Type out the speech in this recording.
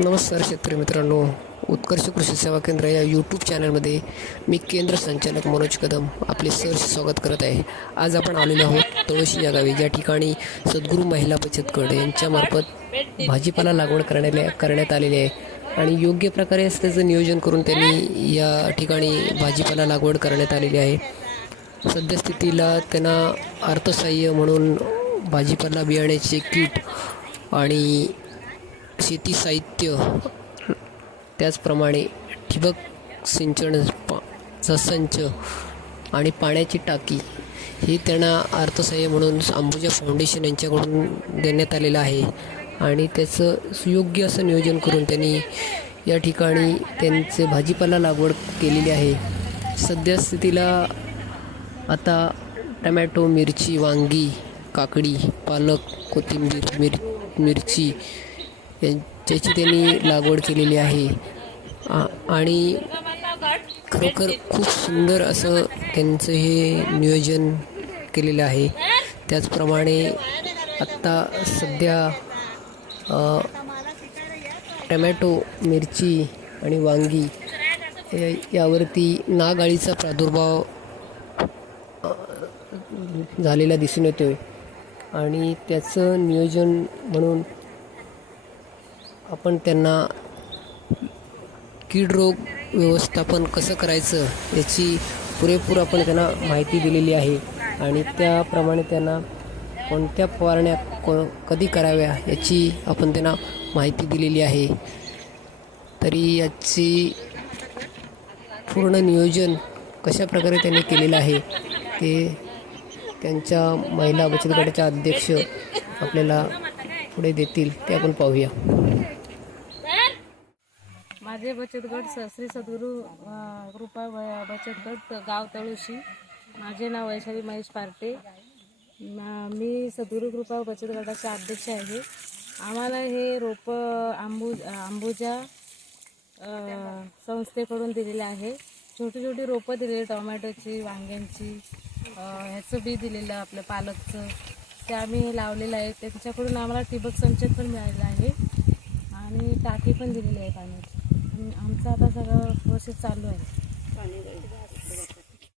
नमस्कार शेतकरी मित्रांनो. उत्कर्ष कृषी सेवा केंद्र या यूट्यूब चॅनलमध्ये मी केंद्र संचालक मनोज कदम आपले सहर्ष स्वागत करत आहे. आज आपण आलेलो आहोत तुळशी या गावी. ज्या ठिकाणी सद्गुरू महिला बचत गट यांच्यामार्फत भाजीपाला लागवड करण्याला करण्यात आलेली आहे आणि योग्य प्रकारे त्याचं नियोजन करून त्यांनी या ठिकाणी भाजीपाला लागवड करण्यात आलेली आहे. सद्यस्थितीला त्यांना अर्थसहाय्य म्हणून भाजीपाला बियाण्याचे किट आणि शेती साहित्य. त्याचप्रमाणे ठिबक सिंचन पा- संच आणि पाण्याची टाकी हे त्यांना अर्थसहाय्य म्हणून अंबुजा फाउंडेशन यांच्याकडून देण्यात आलेलं आहे. आणि त्याचं सुयोग्य असं नियोजन करून त्यांनी या ठिकाणी त्यांचे भाजीपाला लागवड केलेली आहे. सद्यस्थितीला आता टमॅटो मिरची वांगी काकडी पालक कोथिंबीर मिर मिरची ज्याची त्यांनी लागवड केलेली आहे. आणि खरोखर खूप सुंदर असं त्यांचं हे नियोजन केलेलं आहे. त्याचप्रमाणे आत्ता सध्या टमॅटो मिरची आणि वांगी या- यावरती नाग अळीचा प्रादुर्भाव झालेला दिसून येतो आहे आणि त्याचं नियोजन म्हणून आपण त्यांना कीड रोग व्यवस्थापन कसं करायचं याची पुरेपूर आपण त्यांना माहिती दिलेली आहे. आणि त्याप्रमाणे त्यांना कोणत्या फवारण्या को कधी कराव्या याची आपण त्यांना माहिती दिलेली आहे. तरी याची पूर्ण नियोजन कशा प्रकारे त्यांनी केलेलं आहे ते त्यांच्या महिला बचत गटाच्या अध्यक्ष आपल्याला पुढे देतील ते आपण पाहूया. माझे बचत गट स- श्री सद्गुरू कृपा बचत गट गाव तळुशी. माझे नाव वैशाली महेश पार्टे. मी सद्गुरू कृपा बचत गटाचे अध्यक्ष आहे. आम्हाला हे रोपं आंबू आंबुजा संस्थेकडून दिलेले आहे. छोटी छोटी रोपं दिलेली टोमॅटोची वांग्यांची ह्याचं बी दिलेलं आपलं पालकचं. ते आम्ही लावलेलं आहे. त्यांच्याकडून आम्हाला ठिबक संचन पण मिळालेलं आहे. आणि टाकी पण दिलेली आहे पाण्याची. आमचं आता सगळं प्रोसेस चालू आहे.